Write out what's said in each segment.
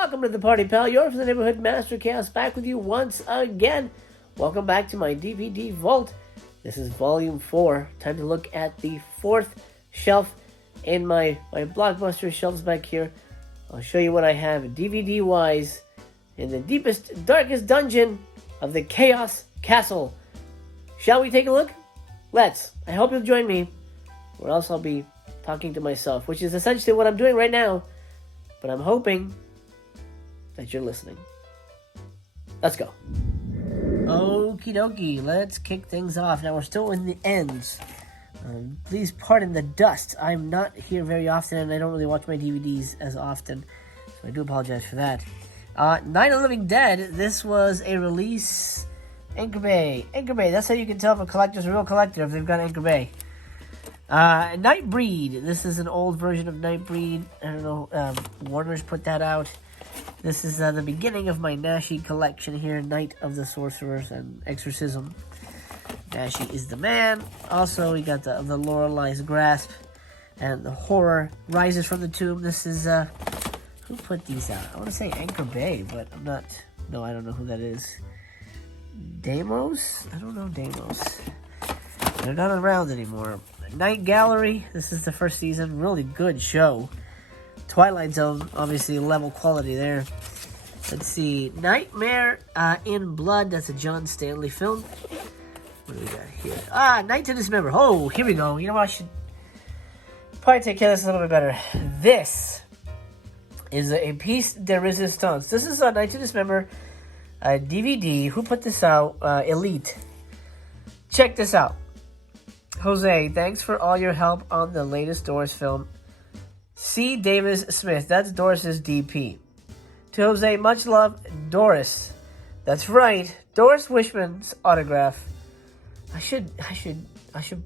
welcome to the party, pal. You're from the neighborhood Master Chaos, back with you once again. Welcome back to my DVD vault. This is volume 4. Time to look at the 4th shelf in my blockbuster shelves back here. I'll show you what I have DVD-wise in the deepest, darkest dungeon of the Chaos Castle. Shall we take a look? Let's. I hope you'll join me, or else I'll be talking to myself, which is essentially what I'm doing right now. But I'm hoping that you're listening. Let's go. Okie dokie, let's kick things off. Now we're still in the ends. Please pardon the dust. I'm not here very often, and I don't really watch my DVDs as often, so I do apologize for that. Night of the Living Dead. This was a release. Anchor Bay. Anchor Bay. That's how you can tell if a collector's a real collector, if they've got Anchor Bay. Nightbreed. This is an old version of Nightbreed. I don't know. Warner's put that out. This is the beginning of my Nashi collection here. Night of the Sorcerers and Exorcism. Nashi is the man. Also, we got the Lorelei's Grasp and the Horror Rises from the Tomb. This is, who put these out? I want to say Anchor Bay, but I'm not. No, I don't know who that is. Deimos? I don't know Deimos. They're not around anymore. Night Gallery. This is the first season. Really good show. Twilight Zone, obviously level quality there. Let's see. Nightmare in Blood. That's a John Stanley film. What do we got here? Night to Dismember. Oh, here we go. You know what? I should probably take care of this a little bit better. This is a piece de resistance. This is a Night to Dismember DVD. Who put this out? Elite. Check this out. Jose, thanks for all your help on the latest Doris film. C. Davis Smith, that's Doris's DP. To Jose, much love, Doris. That's right, Doris Wishman's autograph. I should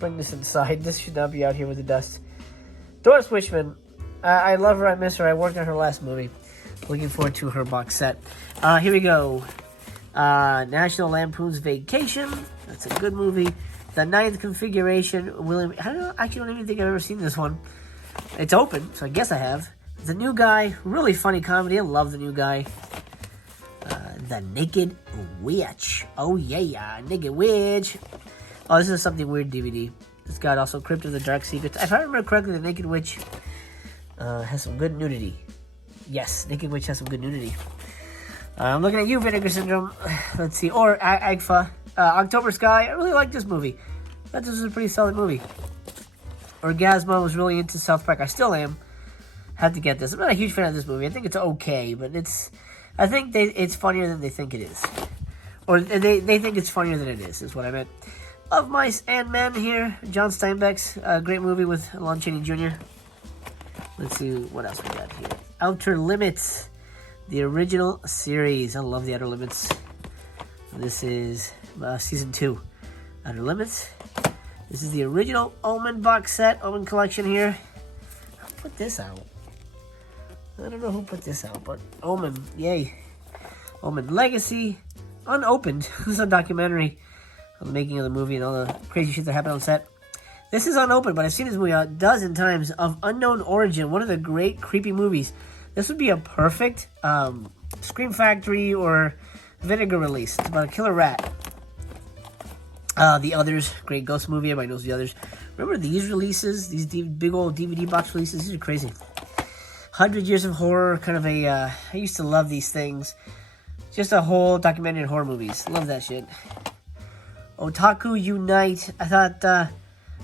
bring this inside. This should not be out here with the dust. Doris Wishman, I love her, I miss her. I worked on her last movie. Looking forward to her box set. Here we go. National Lampoon's Vacation. That's a good movie. The Ninth Configuration. I don't even think I've ever seen this one. It's open, so I guess I have. The New Guy. Really funny comedy. I love The New Guy. The Naked Witch. Oh, yeah. Naked Witch. Oh, this is something weird DVD. It's got also Crypt of the Dark Secrets. If I remember correctly, The Naked Witch has some good nudity. Yes, Naked Witch has some good nudity. I'm looking at you, Vinegar Syndrome. Let's see. Or Agfa. October Sky. I really like this movie. I thought this was a pretty solid movie. Orgasmo was really into South Park. I still am. Have to get this. I'm not a huge fan of this movie. I think it's okay, but I think it's funnier than they think it is. Or they think it's funnier than it is what I meant. Of Mice and Men here. John Steinbeck's great movie with Lon Chaney Jr. Let's see what else we got here. Outer Limits. The original series. I love the Outer Limits. This is season 2. Outer Limits. This is the original Omen box set. Omen collection here. Who put this out? I don't know who put this out, but Omen. Yay. Omen Legacy. Unopened. This is a documentary on the making of the movie and all the crazy shit that happened on set. This is unopened, but I've seen this movie a dozen times. Of Unknown Origin. One of the great creepy movies. This would be a perfect Scream Factory or Vinegar release. It's about a killer rat. The Others, great ghost movie. Everybody knows The Others. Remember these releases? These big old DVD box releases? These are crazy. 100 Years of Horror, kind of a... I used to love these things. Just a whole documentary horror movies. Love that shit. Otaku Unite. I thought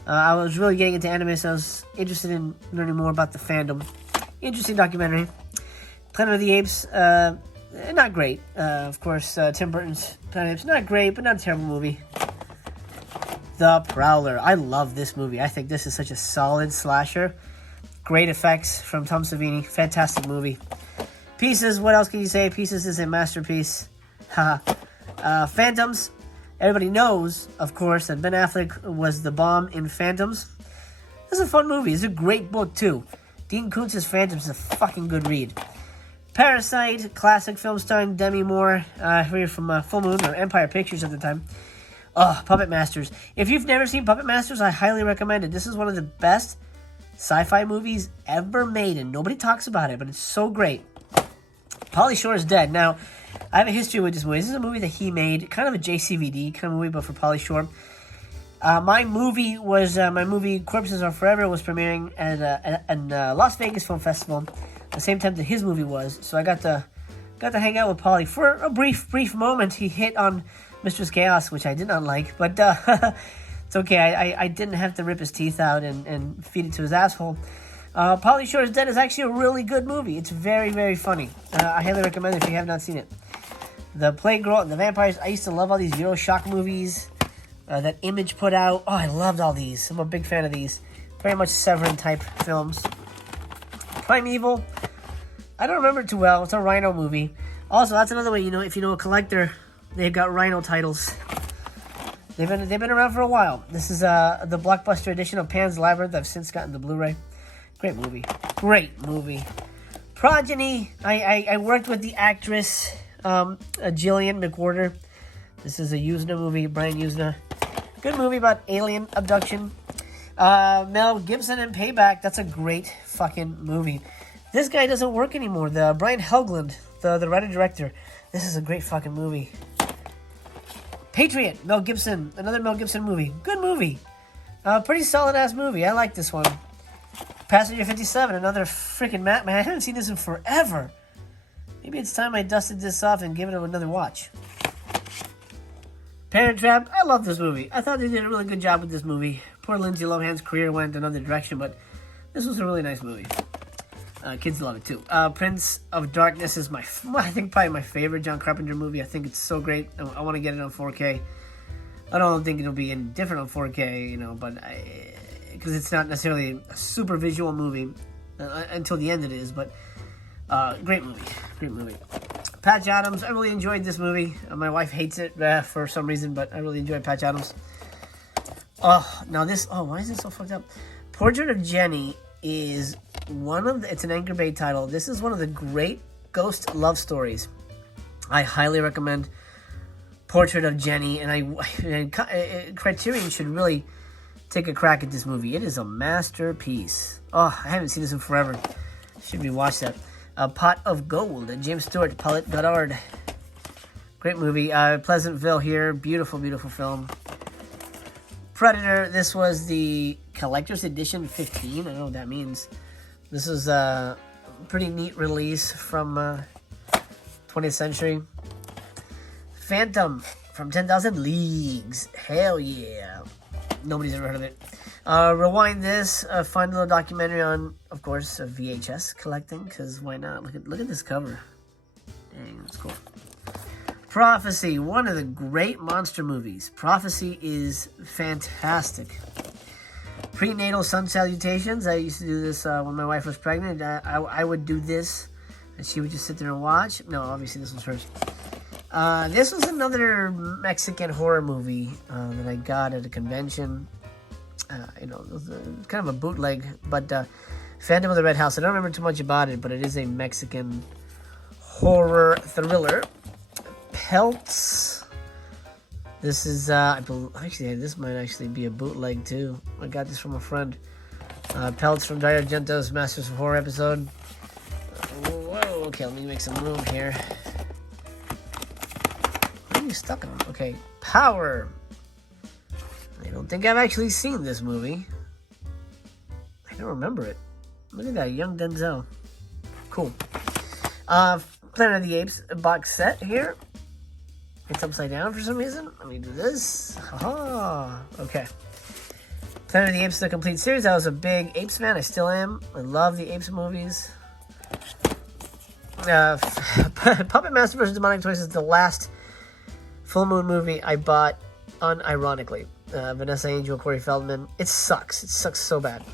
I was really getting into anime, so I was interested in learning more about the fandom. Interesting documentary. Planet of the Apes, not great. Of course, Tim Burton's Planet of the Apes, not great, but not a terrible movie. The Prowler. I love this movie. I think this is such a solid slasher. Great effects from Tom Savini. Fantastic movie. Pieces, what else can you say? Pieces is a masterpiece. Phantoms. Everybody knows, of course, that Ben Affleck was the bomb in Phantoms. This is a fun movie. It's a great book, too. Dean Koontz's Phantoms is a fucking good read. Parasite, classic film starring Demi Moore. Here from Full Moon, or Empire Pictures at the time. Oh, Puppet Masters. If you've never seen Puppet Masters, I highly recommend it. This is one of the best sci-fi movies ever made, and nobody talks about it, but it's so great. Pauly Shore is dead. Now, I have a history with this movie. This is a movie that he made, kind of a JCVD kind of movie, but for Pauly Shore. My movie Corpses Are Forever was premiering at Las Vegas Film Festival at the same time that his movie was. So I got to hang out with Pauly for a brief moment. He hit on Mistress Chaos, which I did not like, but it's okay. I didn't have to rip his teeth out and feed it to his asshole. Pauly Shore is Dead is actually a really good movie. It's very, very funny. I highly recommend it if you have not seen it. The Plague Girl and the Vampires. I used to love all these Euro Shock movies that Image put out. Oh, I loved all these. I'm a big fan of these. Very much Severin type films. Primeval. I don't remember it too well. It's a Rhino movie. Also, that's another way, if you know a collector, they've got Rhino titles. They've been around for a while. This is the blockbuster edition of Pan's Labyrinth. I've since gotten the Blu-ray. Great movie. Great movie. Progeny. I worked with the actress Jillian McWhorter. This is a Usna movie. Brian Usna. Good movie about alien abduction. Mel Gibson and Payback. That's a great fucking movie. This guy doesn't work anymore. The Brian Helgeland, the writer-director. This is a great fucking movie. Patriot. Mel Gibson. Another Mel Gibson movie. Good movie. Pretty solid-ass movie. I like this one. Passenger 57. Another freaking map. Man, I haven't seen this in forever. Maybe it's time I dusted this off and give it another watch. Parent Trap. I love this movie. I thought they did a really good job with this movie. Poor Lindsay Lohan's career went another direction, but this was a really nice movie. Kids love it too. Prince of Darkness is I think probably my favorite John Carpenter movie. I think it's so great. I want to get it on 4K. I don't think it'll be any different on 4K, but because it's not necessarily a super visual movie until the end it is, but great movie. Patch Adams. I really enjoyed this movie. My wife hates it for some reason, but I really enjoyed Patch Adams. Now this. Why is this so fucked up? Portrait of Jenny is it's an Anchor Bay title. This is one of the great ghost love stories. I highly recommend Portrait of Jenny, and Criterion should really take a crack at this movie. It is a masterpiece. I haven't seen this in forever. Should be watched that. Pot of Gold, James Stewart, Paulette Goddard. Great movie. Pleasantville here. Beautiful, beautiful film. Predator. This was the Collector's Edition 15. I don't know what that means. This is a pretty neat release from 20th century. Phantom from 10,000 Leagues. Hell yeah. Nobody's ever heard of it. Rewind this. Find a little documentary on, of course, VHS collecting, because why not? Look at this cover. Dang, that's cool. Prophecy, one of the great monster movies. Prophecy is fantastic. Prenatal sun salutations. I used to do this when my wife was pregnant. I would do this, and she would just sit there and watch. No, obviously this was hers. This was another Mexican horror movie that I got at a convention. It was kind of a bootleg, but Phantom of the Red House. I don't remember too much about it, but it is a Mexican horror thriller. Pelts. This is, this might actually be a bootleg too. I got this from a friend. Pelts from Dario Argento's Masters of Horror episode. Whoa, okay, let me make some room here. What are you stuck on? Okay, Power. I don't think I've actually seen this movie. I don't remember it. Look at that, young Denzel. Cool. Planet of the Apes box set here. It's upside down for some reason. Let me do this. Okay. Planet of the Apes, the complete series. I was a big Apes fan. I still am. I love the Apes movies. Puppet Master vs. Demonic Toys is the last full moon movie I bought unironically. Vanessa Angel, Corey Feldman. It sucks. It sucks so bad.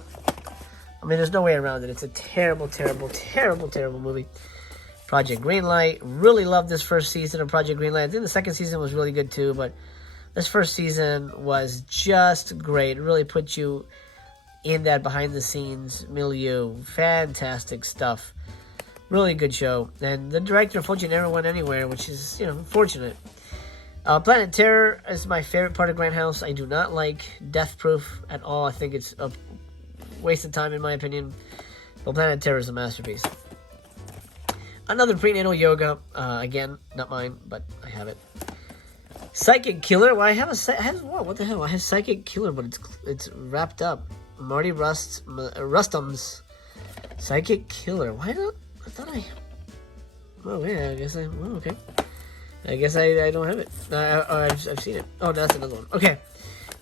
I mean, there's no way around it. It's a terrible, terrible, terrible, terrible movie. Project Greenlight. Really loved this first season of Project Greenlight. I think the second season was really good too, but this first season was just great. It really put you in that behind-the-scenes milieu. Fantastic stuff. Really good show. And the director unfortunately never went anywhere, which is, unfortunate. Planet Terror is my favorite part of Grindhouse. I do not like Death Proof at all. I think it's a waste of time in my opinion. But Planet Terror is a masterpiece. Another prenatal yoga. Again, not mine, but I have it. Psychic Killer. Well, I have what the hell? I have Psychic Killer, but it's wrapped up. Marty Rustum's Psychic Killer. Why not? I thought I. Oh yeah, I guess I. Oh, okay. I guess I don't have it. I've seen it. Oh, that's another one. Okay.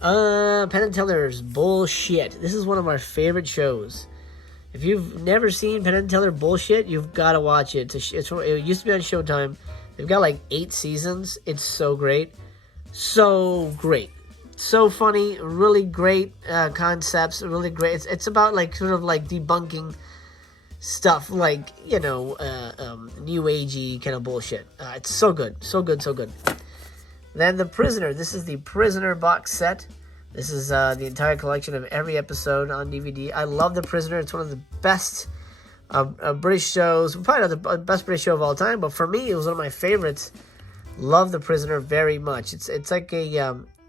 Penn and Teller's Bullshit. This is one of our favorite shows. If you've never seen Penn and Teller Bullshit, you've got to watch it. It used to be on Showtime. They've got like 8 seasons. It's so great. So great. So funny. Really great concepts. Really great. It's about like sort of like debunking stuff like, you know, new agey kind of bullshit. It's so good. So good. So good. Then The Prisoner. This is the Prisoner box set. This is the entire collection of every episode on DVD. I love The Prisoner. It's one of the best British shows. Probably not the best British show of all time, but for me, it was one of my favorites. Love The Prisoner very much. It's like a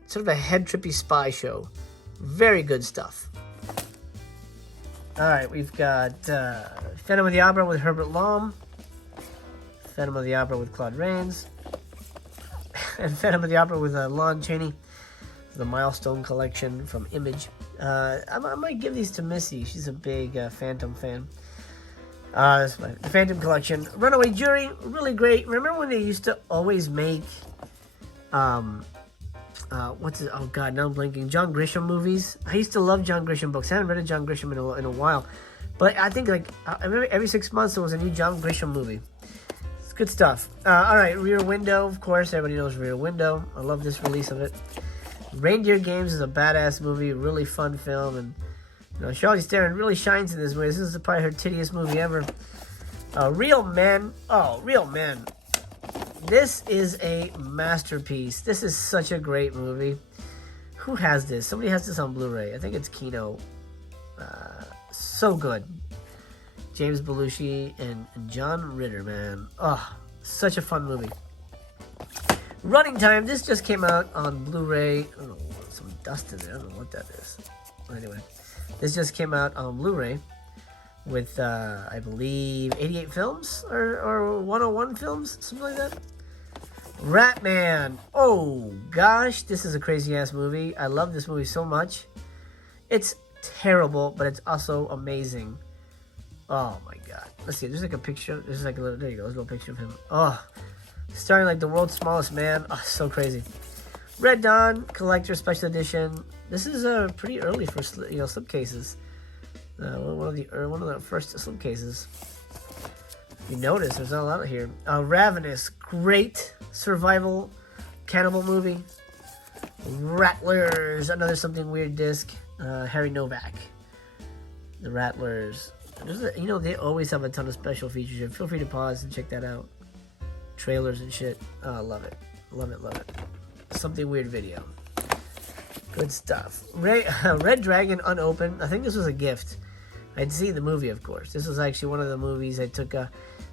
sort of a head-trippy spy show. Very good stuff. All right, we've got Phantom of the Opera with Herbert Lom, Phantom of the Opera with Claude Rains, and Phantom of the Opera with Lon Chaney. The Milestone collection from Image. I might give these to Missy. She's a big Phantom fan. This is the Phantom collection. Runaway Jury, really great. Remember when they used to always make, what's it? Oh God, now I'm blanking. John Grisham movies. I used to love John Grisham books. I haven't read a John Grisham in a while, but I think like every 6 months there was a new John Grisham movie. It's good stuff. All right, Rear Window. Of course, everybody knows Rear Window. I love this release of it. Reindeer Games is a badass movie, really fun film, and you know Charlize Theron really shines in this movie. This is probably her tittiest movie ever. Real Men. Oh, Real Men. This is a masterpiece. This is such a great movie. Who has this? Somebody has this on Blu-ray. I think it's Kino. So good. James Belushi and John Ritter, man. Oh, such a fun movie. Running Time. This just came out on Blu-ray. I don't know, some dust in there. I don't know what that is. Anyway, this just came out on Blu-ray with, I believe, 88 films or 101 films, something like that. Ratman. Oh, gosh. This is a crazy-ass movie. I love this movie so much. It's terrible, but it's also amazing. Oh, my God. Let's see. There's like a picture. There's like a little, there you go. There's a little picture of him. Oh, starring like the world's smallest man. Oh, so crazy. Red Dawn Collector Special Edition. This is pretty early for slipcases. One of the first slipcases. You notice there's not a lot here. Ravenous, great survival cannibal movie. Rattlers, another something weird disc. Harry Novak. The Rattlers. They always have a ton of special features here. Feel free to pause and check that out. Trailers and shit. Oh, love it. Love it, love it. Something weird video. Good stuff. Red Dragon unopened. I think this was a gift. I'd seen the movie, of course. This was actually one of the movies I took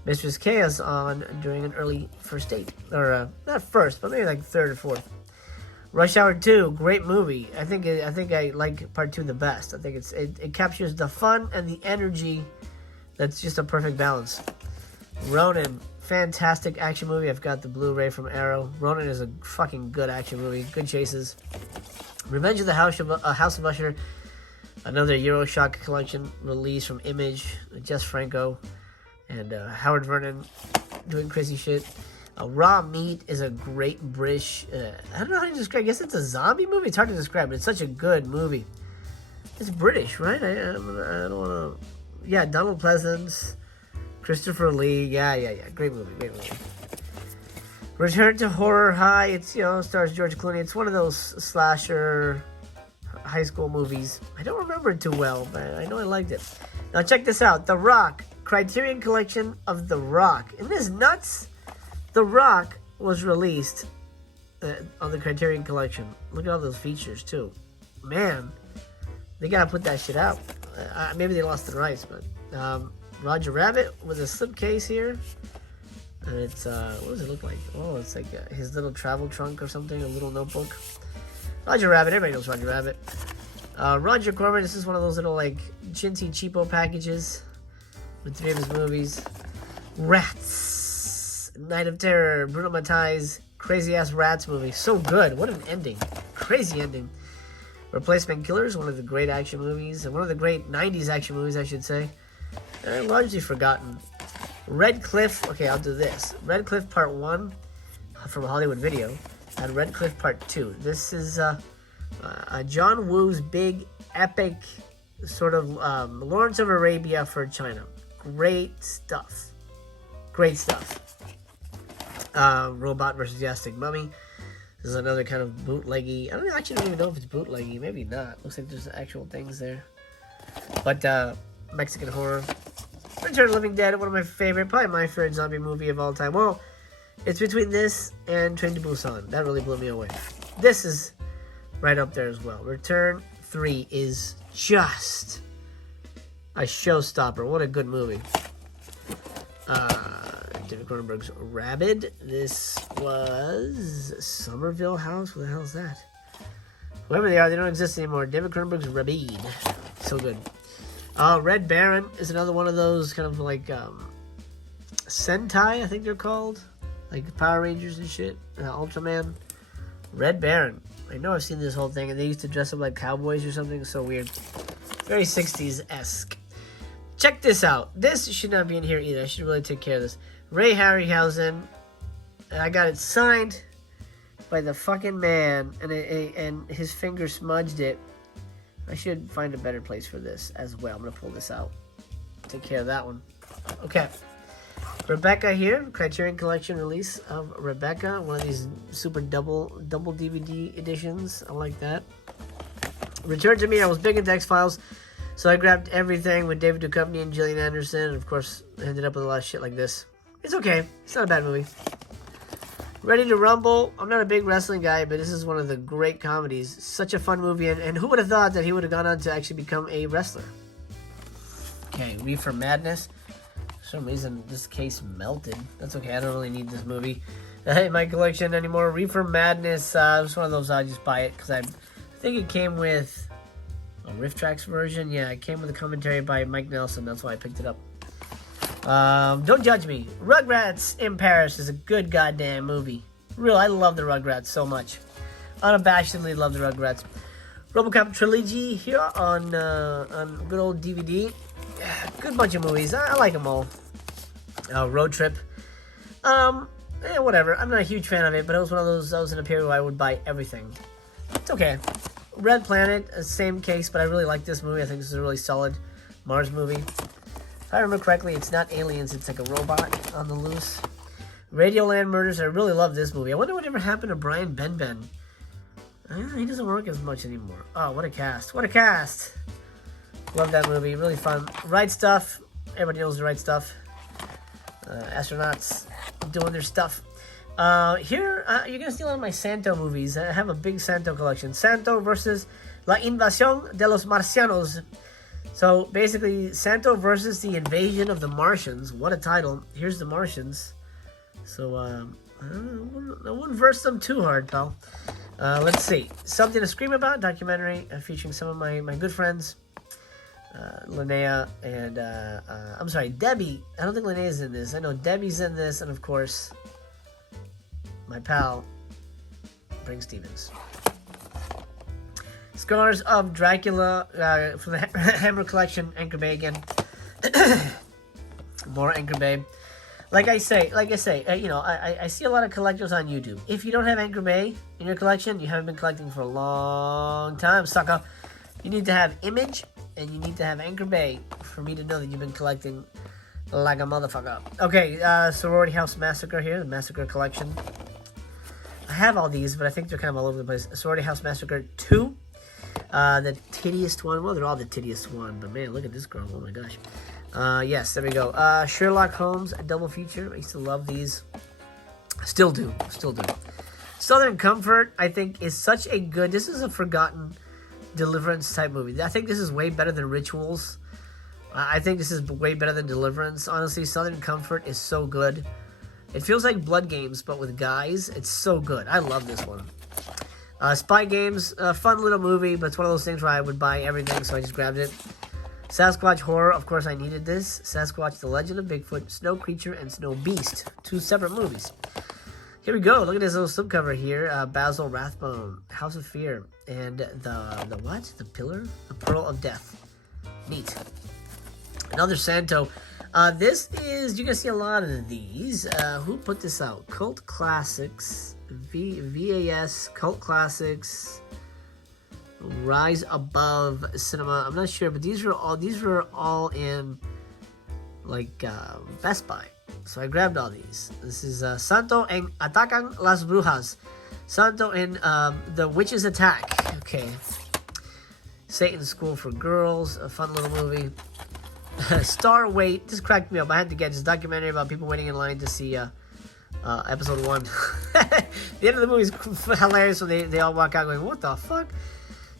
Mistress Chaos on during an early first date. Or, not first, but maybe like third or fourth. Rush Hour 2, great movie. I think I like part 2 the best. I think it captures the fun and the energy. That's just a perfect balance. Ronin. Fantastic action movie. I've got the Blu-ray from Arrow. Ronin is a fucking good action movie. Good chases. Revenge of the House of Usher. Another Euroshock collection release from Image. Jess Franco and Howard Vernon doing crazy shit. Raw Meat is a great British... I don't know how to describe. I guess it's a zombie movie. It's hard to describe, but it's such a good movie. It's British, right? I don't want to... Yeah, Donald Pleasance... Christopher Lee, yeah, great movie. Return to Horror High, it's, stars George Clooney. It's one of those slasher high school movies. I don't remember it too well, but I know I liked it. Now check this out, The Rock, Criterion Collection of The Rock. Isn't this nuts? The Rock was released on the Criterion Collection. Look at all those features, too. Man, they gotta put that shit out. Maybe they lost the rights, but... Roger Rabbit with a slipcase here. And it's, what does it look like? Oh, it's like his little travel trunk or something, a little notebook. Roger Rabbit, everybody knows Roger Rabbit. Roger Corman, this is one of those little, like, chintzy cheapo packages with 3 of his movies. Rats. Night of Terror. Bruno Mattei's crazy-ass Rats movie. So good. What an ending. Crazy ending. Replacement Killers, one of the great action movies. And one of the great 90s action movies, I should say. Largely forgotten. Red Cliff. Okay, I'll do this. Red Cliff Part 1 from Hollywood Video. And Red Cliff Part 2. This is John Woo's big, epic sort of Lawrence of Arabia for China. Great stuff. Great stuff. Robot versus the Aztec Mummy. This is another kind of bootleggy. I don't even know if it's bootleggy. Maybe not. Looks like there's actual things there. But Mexican horror. Return of the Living Dead, one of my favorite, probably my favorite zombie movie of all time. Well, it's between this and Train to Busan. That really blew me away. This is right up there as well. Return 3 is just a showstopper. What a good movie. David Cronenberg's Rabid. This was Somerville House. What the hell is that? Whoever they are, they don't exist anymore. David Cronenberg's Rabid. So good. Red Baron is another one of those kind of like Sentai, I think they're called. Like Power Rangers and shit. Ultraman. Red Baron. I know I've seen this whole thing, and they used to dress up like cowboys or something. So weird. Very 60s-esque. Check this out. This should not be in here either. I should really take care of this. Ray Harryhausen. I got it signed by the fucking man, and his finger smudged it. I should find a better place for this as well. I'm going to pull this out. Take care of that one. Okay. Rebecca here. Criterion Collection release of Rebecca. One of these super double DVD editions. I like that. Return to Me. I was big into X-Files, so I grabbed everything with David Duchovny and Gillian Anderson. And of course, I ended up with a lot of shit like this. It's okay. It's not a bad movie. Ready to Rumble. I'm not a big wrestling guy, but this is one of the great comedies. Such a fun movie, and who would have thought that he would have gone on to actually become a wrestler? Okay, Reefer Madness. For some reason, this case melted. That's okay. I don't really need this movie in my collection anymore. Reefer Madness. It was one of those I just buy it because I think it came with a Riff Tracks version. Yeah, it came with a commentary by Mike Nelson. That's why I picked it up. Don't judge me. Rugrats in Paris is a good goddamn movie. Real, I love the Rugrats so much. Unabashedly love the Rugrats. RoboCop Trilogy here on good old DVD. Good bunch of movies. I like them all. Road Trip. Whatever. I'm not a huge fan of it, but it was one of those. I was in a period where I would buy everything. It's okay. Red Planet, same case, but I really like this movie. I think this is a really solid Mars movie. If I remember correctly, it's not aliens, it's like a robot on the loose. Radioland Murders, I really love this movie. I wonder what ever happened to Brian Benben. He doesn't work as much anymore. Oh, what a cast. What a cast. Love that movie, really fun. Right Stuff, everybody knows the Right Stuff. Astronauts doing their stuff. Here, you're going to see a lot of my Santo movies. I have a big Santo collection. Santo versus La Invasión de los Marcianos. So, basically, Santo versus the Invasion of the Martians. What a title. Here's the Martians. So, I wouldn't verse them too hard, pal. Let's see. Something to Scream About, documentary featuring some of my good friends. Linnea and, I'm sorry, Debbie. I don't think Linnea's in this. I know Debbie's in this, and of course, my pal, Brink Stevens. Scars of Dracula from the Hammer Collection, Anchor Bay again. More Anchor Bay. Like I say, you know, I see a lot of collectors on YouTube. If you don't have Anchor Bay in your collection, you haven't been collecting for a long time, sucker. You need to have Image, and you need to have Anchor Bay for me to know that you've been collecting like a motherfucker. Okay, Sorority House Massacre here, the Massacre Collection. I have all these, but I think they're kind of all over the place. Sorority House Massacre 2. The tittiest one. Well, they're all the tittiest one, but man, look at this girl. Oh my gosh. Yes, there we go. Sherlock Holmes, a double feature. I used to love these. Still do. Southern Comfort, I think, is such a good... This is a forgotten Deliverance type movie. I think this is way better than Rituals. I think this is way better than Deliverance. Honestly, Southern Comfort is so good. It feels like Blood Games, but with guys. It's so good. I love this one. Spy Games, a fun little movie, but it's one of those things where I would buy everything, so I just grabbed it. Sasquatch Horror, of course I needed this. Sasquatch, The Legend of Bigfoot, Snow Creature, and Snow Beast. 2 separate movies. Here we go. Look at this little slipcover here. Basil Rathbone, House of Fear, and the what? The Pillar? The Pearl of Death. Neat. Another Santo. This is, you can see a lot of these. Who put this out? Cult Classics. VAS, Cult Classics. Rise Above Cinema. I'm not sure, but these were all in like Best Buy. So I grabbed all these. This is Santo en Atacan las Brujas. Santo and The Witches Attack. Okay. Satan's School for Girls. A fun little movie. Star Wait. This cracked me up. I had to get this documentary about people waiting in line to see episode 1. The end of the movie is hilarious when they all walk out going, what the fuck?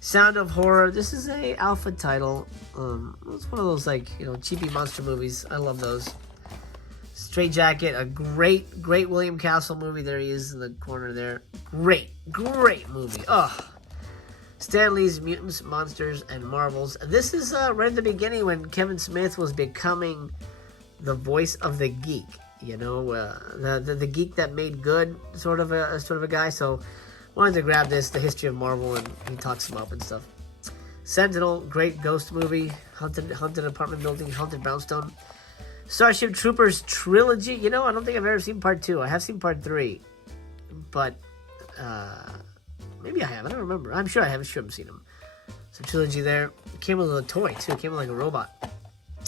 Sound of Horror. This is a alpha title. It's one of those, like, you know, cheapy monster movies. I love those. Straight Jacket, a great William Castle movie. There he is in the corner there. Great movie. Ugh. Stan Lee's Mutants, Monsters, and Marvels. This is right at the beginning when Kevin Smith was becoming the voice of the geek. You know, the geek that made good, sort of a guy. So wanted to grab this, the history of Marvel, and he talks him up and stuff. Sentinel, great ghost movie. Haunted apartment building, haunted brownstone. Starship Troopers trilogy. You know, I don't think I've ever seen part 2. I have seen part 3, but maybe I have. I don't remember. I'm sure I have. I'm sure I've seen them. So trilogy there. Came with a toy too. Came with like a robot.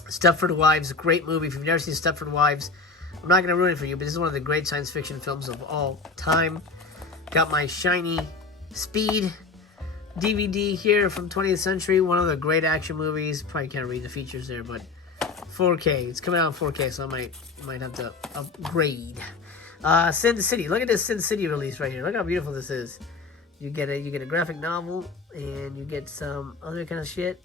Stepford Wives, great movie. If you've never seen Stepford Wives, I'm not gonna ruin it for you, but this is one of the great science fiction films of all time. Got my shiny Speed DVD here from 20th Century. One of the great action movies. Probably can't read the features there, but 4K. It's coming out in 4K, so I might have to upgrade. Sin City. Look at this Sin City release right here. Look how beautiful this is. You get a graphic novel, and you get some other kind of shit.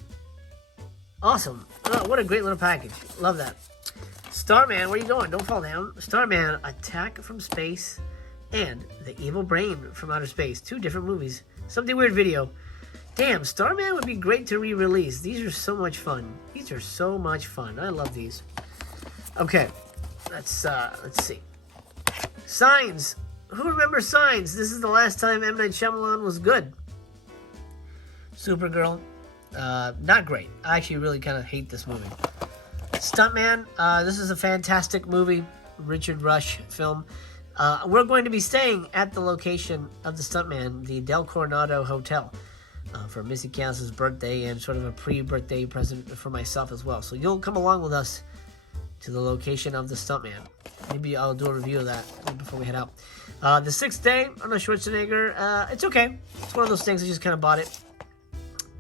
Awesome. Oh, what a great little package. Love that. Starman, where are you going? Don't fall down. Starman, Attack from Space, and The Evil Brain from Outer Space. 2 different movies. Something weird video. Damn, Starman would be great to re-release. These are so much fun. These are so much fun. I love these. Okay, let's see. Signs. Who remembers Signs? This is the last time M. Night Shyamalan was good. Supergirl. Not great. I actually really kind of hate this movie. Stuntman. This is a fantastic movie. Richard Rush film. We're going to be staying at the location of the Stuntman, the Del Coronado Hotel, for Missy Cass's birthday and sort of a pre-birthday present for myself as well. So you'll come along with us to the location of the Stuntman. Maybe I'll do a review of that before we head out. The Sixth Day, Arnold Schwarzenegger. It's okay. It's one of those things I just kind of bought it.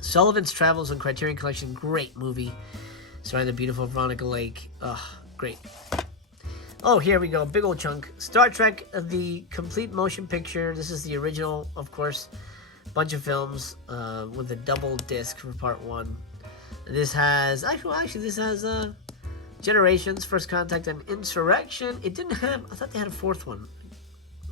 Sullivan's Travels and Criterion Collection, great movie. Starring the beautiful Veronica Lake. Great. Oh, here we go. Big old chunk. Star Trek, the complete motion picture. This is the original, of course. Bunch of films with a double disc for part 1. This has... Actually, this has Generations, First Contact, and Insurrection. It didn't have... I thought they had a 4th one.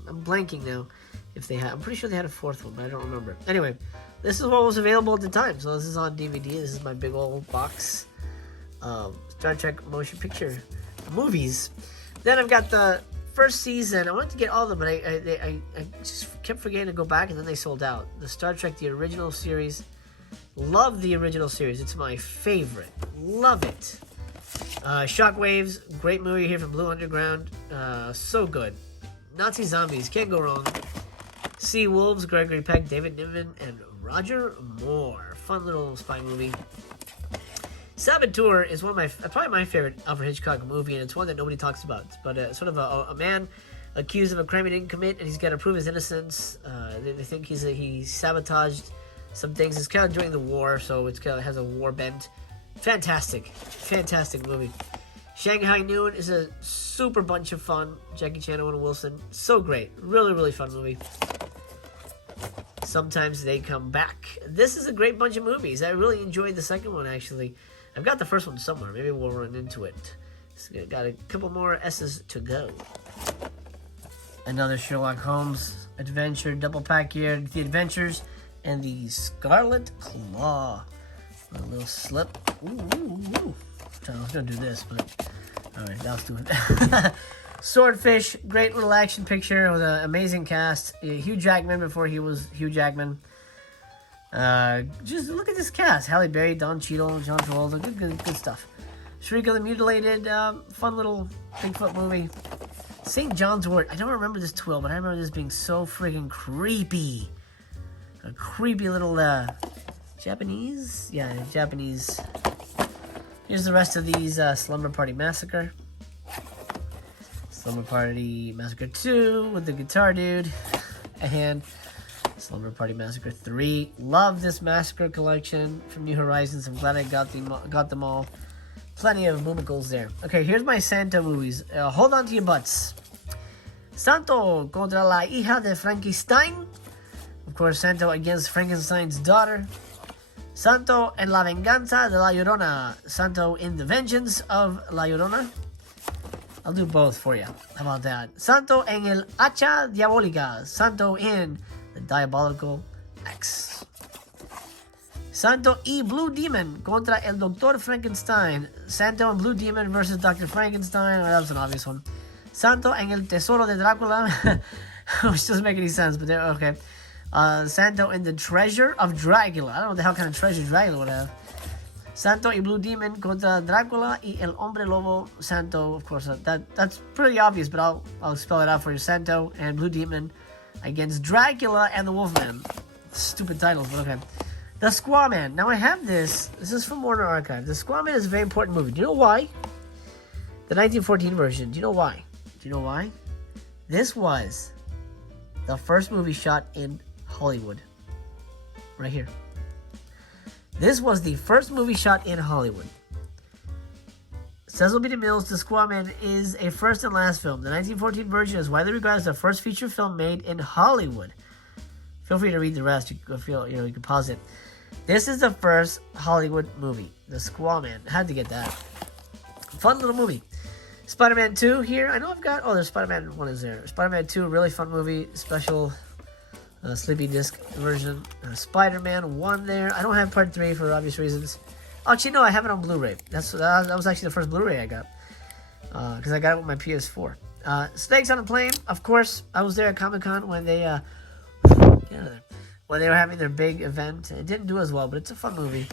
I'm blanking now. If they had... I'm pretty sure they had a 4th one, but I don't remember. Anyway, this is what was available at the time. So this is on DVD. This is my big old box. Star Trek motion picture movies. Then I've got the first season. I wanted to get all of them, but I just kept forgetting to go back, and then they sold out. The Star Trek, the original series. Love the original series. It's my favorite. Love it. Shockwaves, great movie here from Blue Underground. So good. Nazi Zombies, can't go wrong. Sea Wolves, Gregory Peck, David Niven, and Roger Moore. Fun little spy movie. Saboteur is one of my, probably my favorite Alfred Hitchcock movie, and it's one that nobody talks about. But sort of a man accused of a crime he didn't commit, and he's got to prove his innocence. They think he sabotaged some things. It's kind of during the war, so it's kind of has a war bent. Fantastic movie. Shanghai Noon is a super bunch of fun. Jackie Chan, Owen Wilson, so great. Really fun movie. Sometimes They Come Back. This is a great bunch of movies. I really enjoyed the second one, actually. I've got the first one somewhere. Maybe we'll run into it. Got a couple more S's to go. Another Sherlock Holmes adventure double pack here. The Adventures and the Scarlet Claw. A little slip. Ooh. So I was gonna do this, but alright, now let's do it. Swordfish, great little action picture with an amazing cast. Hugh Jackman before he was Hugh Jackman. Just look at this cast: Halle Berry, Don Cheadle, John Travolta. Good stuff. Shrika the Mutilated, fun little Bigfoot movie. St. John's Wort. I don't remember this twill, but I remember this being so friggin' creepy. A creepy little Japanese? Yeah, Japanese. Here's the rest of these. Slumber Party Massacre. Slumber Party Massacre 2 with the guitar dude. And Slumber Party Massacre 3. Love this Massacre collection from New Horizons. I'm glad I got them all. Plenty of moomicles there. Okay, here's my Santo movies. Hold on to your butts. Santo contra la hija de Frankenstein. Of course, Santo against Frankenstein's daughter. Santo en la venganza de la Llorona. Santo in the vengeance of la Llorona. I'll do both for you. How about that? Santo en el hacha diabólica. Santo in the diabolical axe. Santo y Blue Demon contra el Dr. Frankenstein. Santo and Blue Demon versus Dr. Frankenstein. Oh, that was an obvious one. Santo en el Tesoro de Drácula. Which doesn't make any sense, but okay. Santo in the Treasure of Dracula. I don't know what the hell kind of treasure Dracula would have. Santo y Blue Demon contra Drácula y el Hombre Lobo. Santo, of course, that's pretty obvious, but I'll spell it out for you. Santo and Blue Demon against Dracula and the Wolfman. Stupid titles, but okay. The Squawman. Now I have this. This is from Warner Archive. The Squawman is a very important movie. Do you know why? The 1914 version. Do you know why? Do you know why? This was the first movie shot in Hollywood. Right here. This was the first movie shot in Hollywood. Cecil B. DeMille's The Squawman is a first and last film. The 1914 version is widely regarded as the first feature film made in Hollywood. Feel free to read the rest. You can pause it. This is the first Hollywood movie. The Squawman. Had to get that. Fun little movie. Spider-Man 2 here. I know I've got... Oh, there's Spider-Man 1 is there. Spider-Man 2, really fun movie. Special sleepy disc version. Spider-Man 1 there. I don't have part 3 for obvious reasons. Actually, no, I have it on Blu-ray. That was actually the first Blu-ray I got. Because I got it with my PS4. Snakes on a Plane. Of course, I was there at Comic-Con when they... when they were having their big event. It didn't do as well, but it's a fun movie.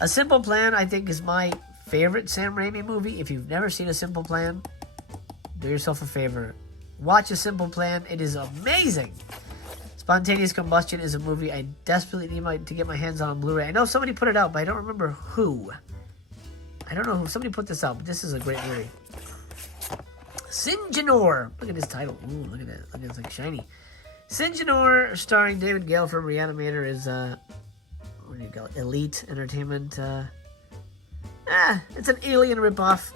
A Simple Plan, I think, is my favorite Sam Raimi movie. If you've never seen A Simple Plan, do yourself a favor. Watch A Simple Plan. It is amazing. Spontaneous Combustion is a movie I desperately need to get my hands on Blu-ray. I know somebody put it out, but I don't remember who. I don't know who. Somebody put this out, but this is a great movie. Sinjanor. Look at this title. Ooh, look at that. Look at it. It's like shiny. Sinjanor, starring David Gale from Reanimator, is what do you call it? Elite Entertainment. It's an alien ripoff,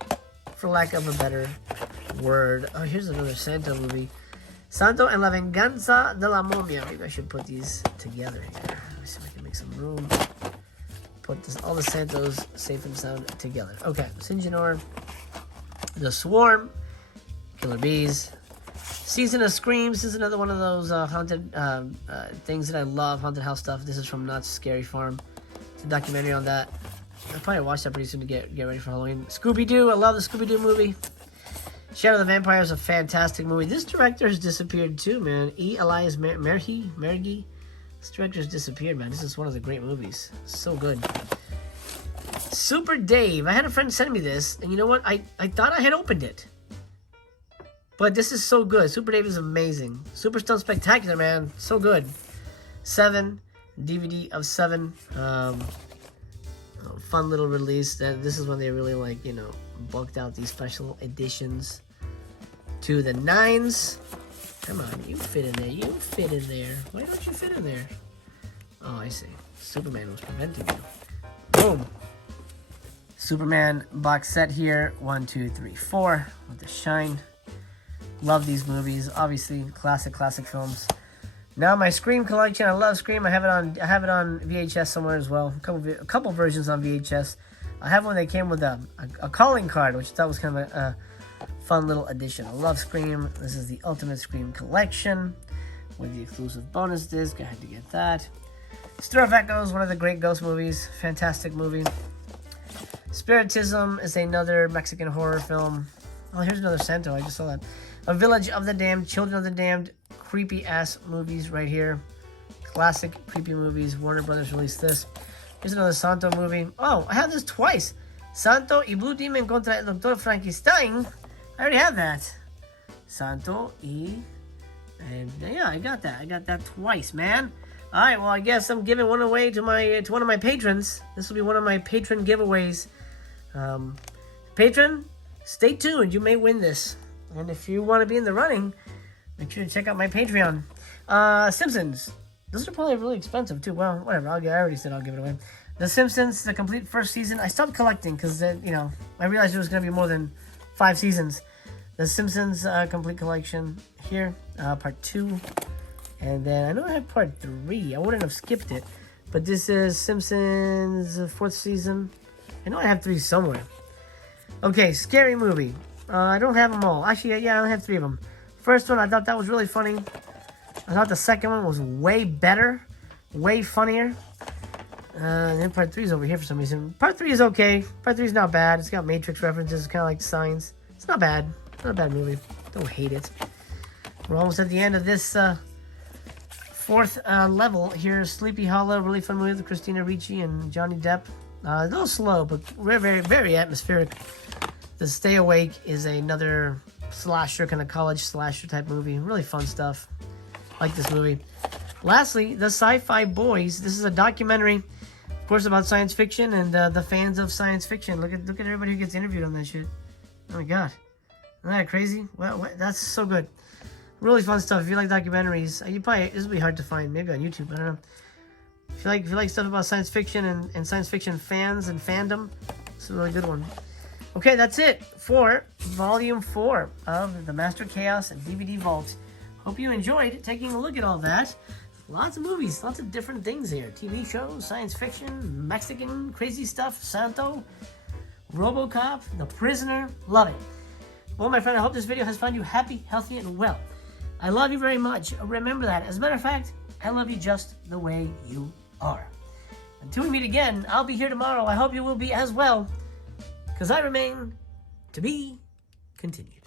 for lack of a better word. Oh, here's another Santo movie. Santo en la venganza de la momia. Maybe I should put these together here. Let me see if I can make some room. Put all the Santos safe and sound together. Okay, Sinjanor, The Swarm, Killer Bees. Season of Screams is another one of those haunted things that I love, haunted house stuff. This is from Knott's Scary Farm. It's a documentary on that. I'll probably watch that pretty soon to get ready for Halloween. Scooby-Doo, I love the Scooby-Doo movie. Shadow of the Vampire is a fantastic movie. This director has disappeared too, man. E. Elias Mergi. This director's disappeared, man. This is one of the great movies. So good. Super Dave. I had a friend send me this, and you know what? I thought I had opened it. But this is so good. Super Dave is amazing. Super Stone Spectacular, man. So good. 7. DVD of 7. Fun little release. This is when they really, bulked out these special editions to the 9s. Come on, you fit in there. You fit in there. Why don't you fit in there? Oh, I see. Superman was preventing you. Boom. Superman box set here. 1, 2, 3, 4 with the shine. Love these movies. Obviously, classic films. Now my Scream collection. I love Scream. I have it on VHS somewhere as well. A couple versions on VHS. I have one that came with a calling card, which I thought was kind of a fun little addition. I love Scream. This is the Ultimate Scream collection with the exclusive bonus disc. I had to get that. Stir of Echoes, one of the great ghost movies. Fantastic movie. Spiritism is another Mexican horror film. Oh, here's another Santo. I just saw that. A Village of the Damned, Children of the Damned. Creepy ass movies right here. Classic creepy movies. Warner Brothers released this. Here's another Santo movie. Oh, I have this twice. Santo y Blue Demon contra el Dr. Frankenstein. I already have that. Santo y... And yeah, I got that. I got that twice, man. All right, well, I guess I'm giving one away to one of my patrons. This will be one of my patron giveaways. Patron, stay tuned. You may win this. And if you want to be in the running, make sure to check out my Patreon. Simpsons. Those are probably really expensive, too. Well, whatever. I already said I'll give it away. The Simpsons, the complete first season. I stopped collecting because, I realized there was going to be more than 5 seasons. The Simpsons complete collection here, part 2. And then I know I have part 3. I wouldn't have skipped it. But this is Simpsons 4th season. I know I have 3 somewhere. Okay, scary movie. I don't have them all. Actually, yeah, I only have 3 of them. First one, I thought that was really funny. I thought the second one was way better. Way funnier. And then part 3 is over here for some reason. Part 3 is okay. Part 3 is not bad. It's got Matrix references. It's kind of like Signs. It's not bad. Not a bad movie. Don't hate it. We're almost at the end of this 4th level. Here's Sleepy Hollow. Really fun movie with Christina Ricci and Johnny Depp. A little slow, but very, very, very atmospheric. The Stay Awake is another slasher, kind of college slasher type movie. Really fun stuff. Like this movie. Lastly, the Sci-Fi Boys. This is a documentary, of course, about science fiction and the fans of science fiction. Look at everybody who gets interviewed on that shit. Oh my god, isn't that crazy? Well, that's so good. Really fun stuff. If you like documentaries, this will be hard to find. Maybe on YouTube. I don't know. If you like stuff about science fiction and science fiction fans and fandom, it's a really good one. Okay, that's it for Volume 4 of the Master Chaos DVD Vault. Hope you enjoyed taking a look at all that. Lots of movies, lots of different things here. TV shows, science fiction, Mexican crazy stuff, Santo, RoboCop, The Prisoner. Love it. Well, my friend, I hope this video has found you happy, healthy, and well. I love you very much. Remember that. As a matter of fact, I love you just the way you are. Until we meet again, I'll be here tomorrow. I hope you will be as well. Because I remain to be continued.